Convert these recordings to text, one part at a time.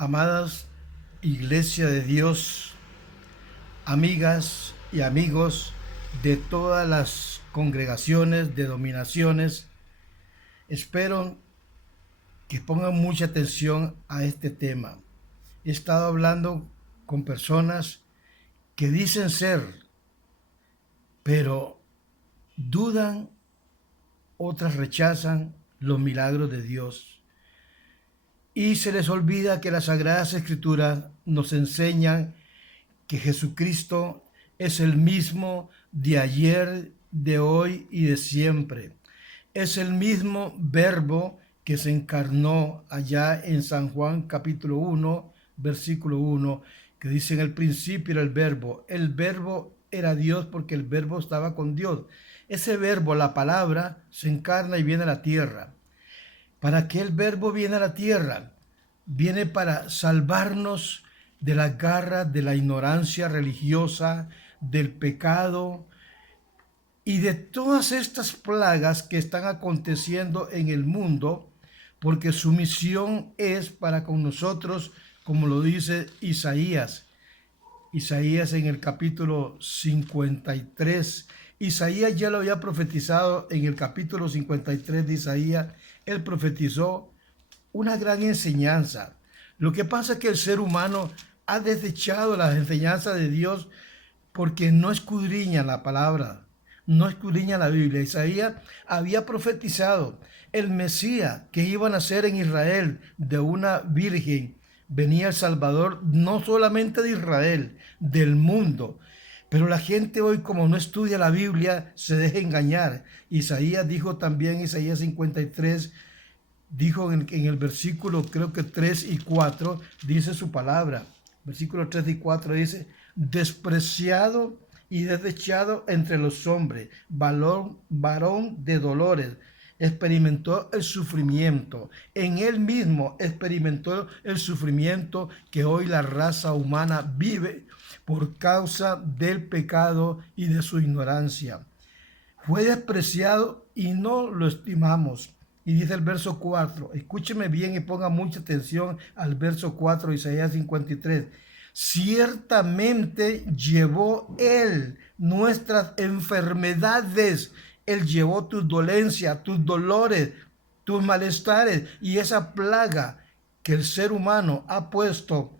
Amadas Iglesia de Dios, amigas y amigos de todas las congregaciones, denominaciones, espero que pongan mucha atención a este tema. He estado hablando con personas que dicen ser, pero dudan, otras rechazan los milagros de Dios. Y se les olvida que las Sagradas Escrituras nos enseñan que Jesucristo es el mismo de ayer, de hoy y de siempre. Es el mismo Verbo que se encarnó allá en San Juan capítulo 1, versículo 1, que dice: en el principio era el Verbo. El Verbo era Dios porque el Verbo estaba con Dios. Ese Verbo, la palabra, se encarna y viene a la tierra. ¿Para qué el Verbo viene a la tierra? Viene para salvarnos de las garras de la ignorancia religiosa, del pecado y de todas estas plagas que están aconteciendo en el mundo, porque su misión es para con nosotros, como lo dice Isaías. Isaías en el capítulo 53. Isaías ya lo había profetizado en el capítulo 53 de Isaías. Él profetizó una gran enseñanza. Lo que pasa es que el ser humano ha desechado las enseñanzas de Dios porque no escudriña la palabra, no escudriña la Biblia. Isaías había profetizado el Mesías que iba a nacer en Israel de una virgen. Venía el Salvador no solamente de Israel, del mundo. Pero la gente hoy, como no estudia la Biblia, se deja engañar. Isaías dijo también, Isaías 53, dijo en el versículo creo que 3 y 4, dice su palabra. Versículo 3 y 4 dice: despreciado y desechado entre los hombres, varón de dolores, experimentó el sufrimiento. En él mismo experimentó el sufrimiento que hoy la raza humana vive por causa del pecado y de su ignorancia. Fue despreciado y no lo estimamos. Y dice el verso 4, escúcheme bien y ponga mucha atención al verso 4 de Isaías 53. Ciertamente llevó Él nuestras enfermedades. Él llevó tus dolencias, tus dolores, tus malestares y esa plaga que el ser humano ha puesto,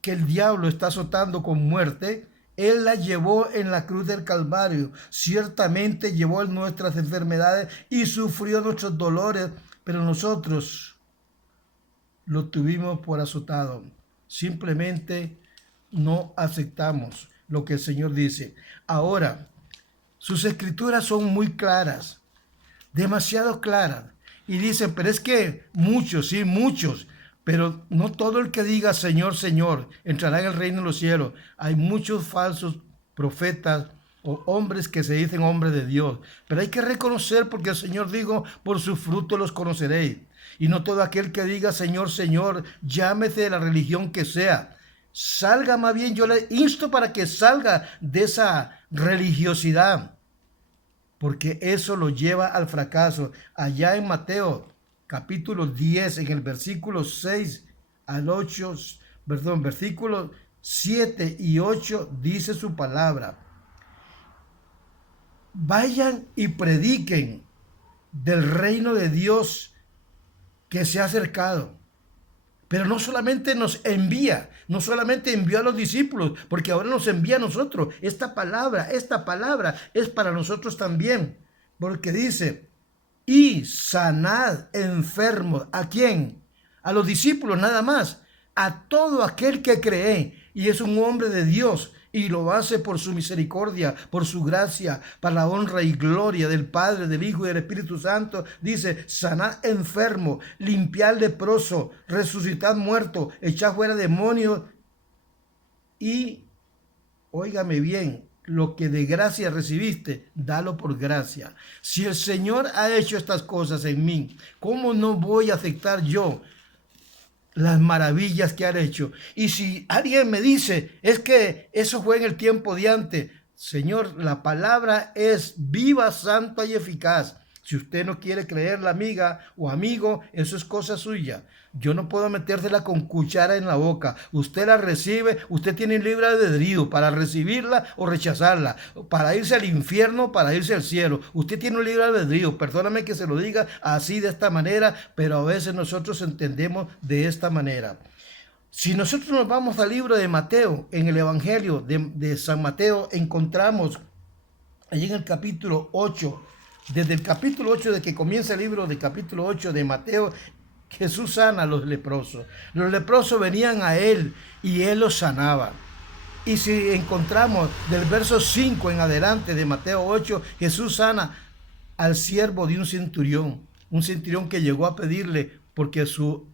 que el diablo está azotando con muerte. Él la llevó en la cruz del Calvario. Ciertamente llevó nuestras enfermedades y sufrió nuestros dolores, pero nosotros lo tuvimos por azotado. Simplemente no aceptamos lo que el Señor dice. Ahora, sus escrituras son muy claras, demasiado claras. Y dicen, pero es que muchos, sí, muchos, pero no todo el que diga Señor, Señor, entrará en el reino de los cielos. Hay muchos falsos profetas o hombres que se dicen hombres de Dios. Pero hay que reconocer, porque el Señor dijo, por su fruto los conoceréis. Y no todo aquel que diga Señor, Señor, llámese de la religión que sea. Salga más bien, yo le insto para que salga de esa religiosidad, porque eso lo lleva al fracaso. Allá en Mateo capítulo 10, en el versículo 6 al 8, versículos 7 y 8, dice su palabra: vayan y prediquen del reino de Dios que se ha acercado. Pero no solamente nos envía, no solamente envió a los discípulos, porque ahora nos envía a nosotros. Esta palabra es para nosotros también, porque dice: y sanad enfermos. ¿A quién? A los discípulos nada más. A todo aquel que cree y es un hombre de Dios y lo hace por su misericordia, por su gracia, para la honra y gloria del Padre, del Hijo y del Espíritu Santo. Dice: sanad enfermo, limpiad leproso, resucitad muerto, echad fuera demonios y, óigame bien, lo que de gracia recibiste, dalo por gracia. Si el Señor ha hecho estas cosas en mí, ¿cómo no voy a aceptar yo las maravillas que ha hecho? Y si alguien me dice, es que eso fue en el tiempo de antes, Señor, la palabra es viva, santa y eficaz. Si usted no quiere creerla, amiga o amigo, eso es cosa suya. Yo no puedo metérsela con cuchara en la boca. Usted la recibe, usted tiene libre albedrío para recibirla o rechazarla, para irse al infierno, para irse al cielo. Usted tiene un libre albedrío. Perdóname que se lo diga así de esta manera, pero a veces nosotros entendemos de esta manera. Si nosotros nos vamos al libro de Mateo, en el Evangelio de San Mateo, encontramos allí en el capítulo 8, desde el capítulo 8, de que comienza el libro del capítulo 8 de Mateo, Jesús sana a los leprosos. Los leprosos venían a él y él los sanaba. Y si encontramos del verso 5 en adelante de Mateo 8, Jesús sana al siervo de un centurión que llegó a pedirle porque su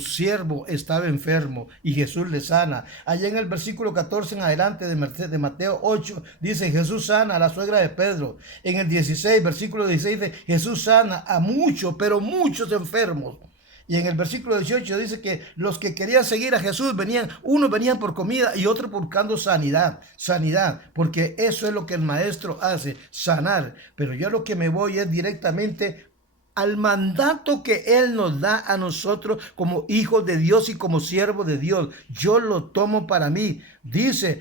siervo estaba enfermo y Jesús le sana. Allá en el versículo 14 en adelante de Mateo 8 dice: Jesús sana a la suegra de Pedro. En el 16, versículo 16 dice: Jesús sana a muchos, pero muchos enfermos. Y en el versículo 18 dice que los que querían seguir a Jesús unos venían por comida y otros buscando sanidad, porque eso es lo que el maestro hace, sanar. Pero yo lo que me voy es directamente al mandato que Él nos da a nosotros como hijos de Dios y como siervos de Dios. Yo lo tomo para mí. Dice: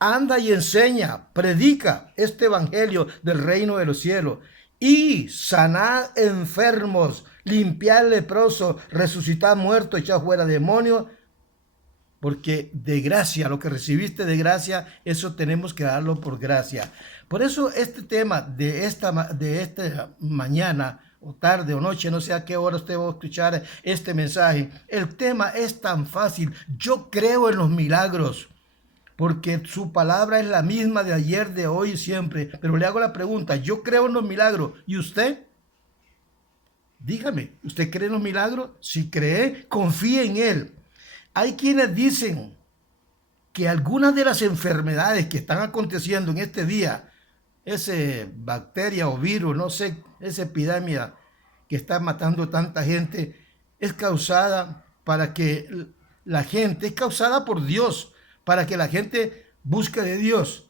anda y enseña, predica este evangelio del reino de los cielos y sanad enfermos, limpiad leprosos, resucitad muertos, echad fuera demonios. Porque de gracia, lo que recibiste de gracia, eso tenemos que darlo por gracia. Por eso este tema de esta mañana, o tarde o noche, no sé a qué hora usted va a escuchar este mensaje, el tema es tan fácil. Yo creo en los milagros, porque su palabra es la misma de ayer, de hoy y siempre. Pero le hago la pregunta: yo creo en los milagros, ¿y usted? Dígame, ¿usted cree en los milagros? Si cree, confíe en Él. Hay quienes dicen que algunas de las enfermedades que están aconteciendo en este día, esa bacteria o virus, no sé, esa epidemia que está matando tanta gente, es causada es causada por Dios, para que la gente busque de Dios.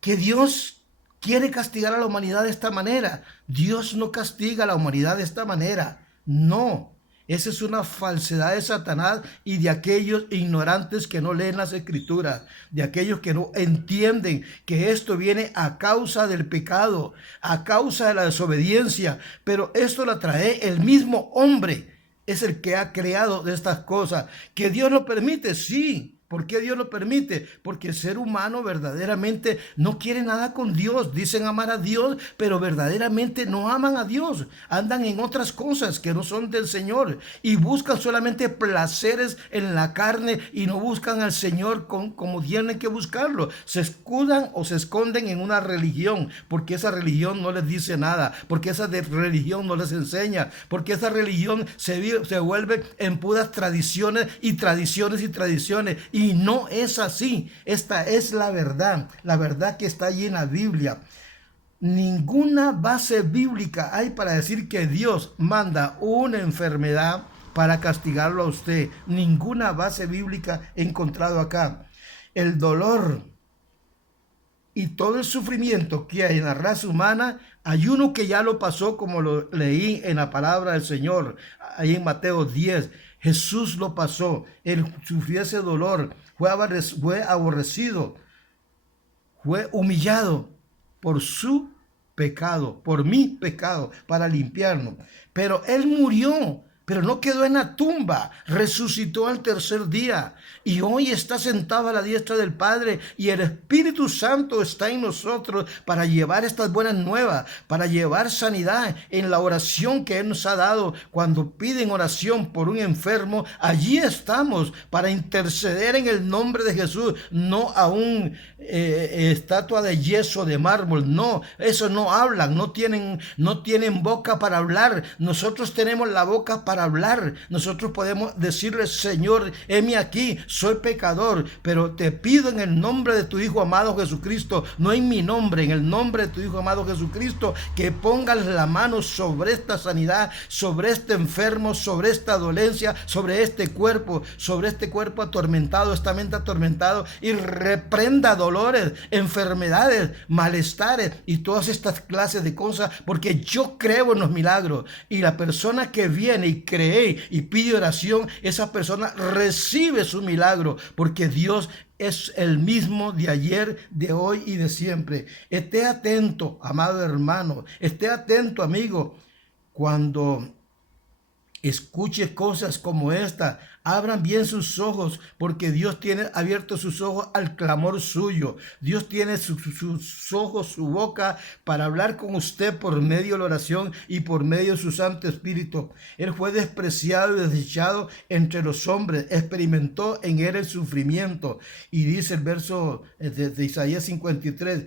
Que Dios quiere castigar a la humanidad de esta manera. Dios no castiga a la humanidad de esta manera. No. Esa es una falsedad de Satanás y de aquellos ignorantes que no leen las Escrituras, de aquellos que no entienden que esto viene a causa del pecado, a causa de la desobediencia. Pero esto lo trae el mismo hombre, es el que ha creado de estas cosas. ¿Que Dios lo permite? Sí. ¿Por qué Dios lo permite? Porque el ser humano verdaderamente no quiere nada con Dios. Dicen amar a Dios, pero verdaderamente no aman a Dios. Andan en otras cosas que no son del Señor y buscan solamente placeres en la carne y no buscan al Señor como tienen que buscarlo. Se escudan o se esconden en una religión porque esa religión no les dice nada, porque esa religión no les enseña, porque esa religión se vuelve en puras tradiciones y tradiciones y tradiciones. Y no es así. Esta es la verdad que está allí en la Biblia. Ninguna base bíblica hay para decir que Dios manda una enfermedad para castigarlo a usted. Ninguna base bíblica he encontrado acá. El dolor y todo el sufrimiento que hay en la raza humana, hay uno que ya lo pasó, como lo leí en la palabra del Señor, ahí en Mateo 10. Jesús lo pasó, Él sufrió ese dolor, fue aborrecido, fue humillado por su pecado, por mi pecado, para limpiarnos. Pero Él murió, pero no quedó en la tumba, resucitó al tercer día y hoy está sentado a la diestra del Padre y el Espíritu Santo está en nosotros para llevar estas buenas nuevas, para llevar sanidad en la oración que Él nos ha dado. Cuando piden oración por un enfermo, allí estamos para interceder en el nombre de Jesús, no a un estatua de yeso, de mármol. No, eso no hablan, no tienen boca para hablar. Nosotros tenemos la boca para para hablar. Nosotros podemos decirle, Señor, heme aquí, soy pecador, pero te pido en el nombre de tu Hijo amado Jesucristo, no en mi nombre, en el nombre de tu Hijo amado Jesucristo, que pongas la mano sobre esta sanidad, sobre este enfermo, sobre esta dolencia, sobre este cuerpo atormentado, esta mente atormentado, y reprenda dolores, enfermedades, malestares y todas estas clases de cosas, porque yo creo en los milagros, y la persona que viene y cree y pide oración, esa persona recibe su milagro, porque Dios es el mismo de ayer, de hoy y de siempre. Esté atento, amado hermano, esté atento, amigo, cuando escuche cosas como esta. Abran bien sus ojos, porque Dios tiene abiertos sus ojos al clamor suyo. Dios tiene sus ojos, su boca, para hablar con usted por medio de la oración y por medio de su Santo Espíritu. Él fue despreciado y desechado entre los hombres. Experimentó en él el sufrimiento. Y dice el verso de Isaías 53,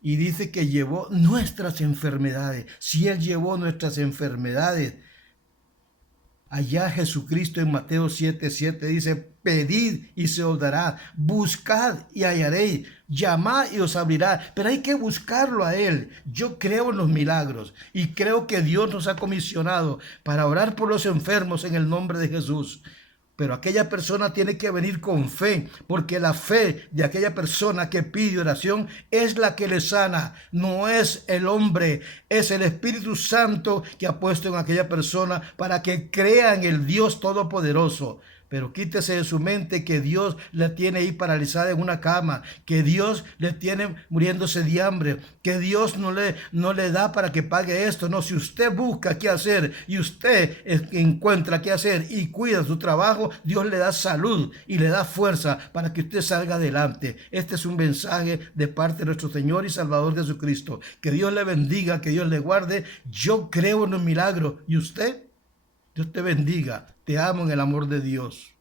y dice que llevó nuestras enfermedades. Si él llevó nuestras enfermedades, allá Jesucristo en Mateo 7:7 dice, pedid y se os dará, buscad y hallaréis, llamad y os abrirá. Pero hay que buscarlo a Él. Yo creo en los milagros y creo que Dios nos ha comisionado para orar por los enfermos en el nombre de Jesús. Pero aquella persona tiene que venir con fe, porque la fe de aquella persona que pide oración es la que le sana. No es el hombre, es el Espíritu Santo que ha puesto en aquella persona para que crea en el Dios Todopoderoso. Pero quítese de su mente que Dios le tiene ahí paralizada en una cama, que Dios le tiene muriéndose de hambre, que Dios no le da para que pague esto. No, si usted busca qué hacer y usted encuentra qué hacer y cuida su trabajo, Dios le da salud y le da fuerza para que usted salga adelante. Este es un mensaje de parte de nuestro Señor y Salvador Jesucristo. Que Dios le bendiga, que Dios le guarde. Yo creo en un milagro. ¿Y usted? Dios te bendiga. Te amo en el amor de Dios.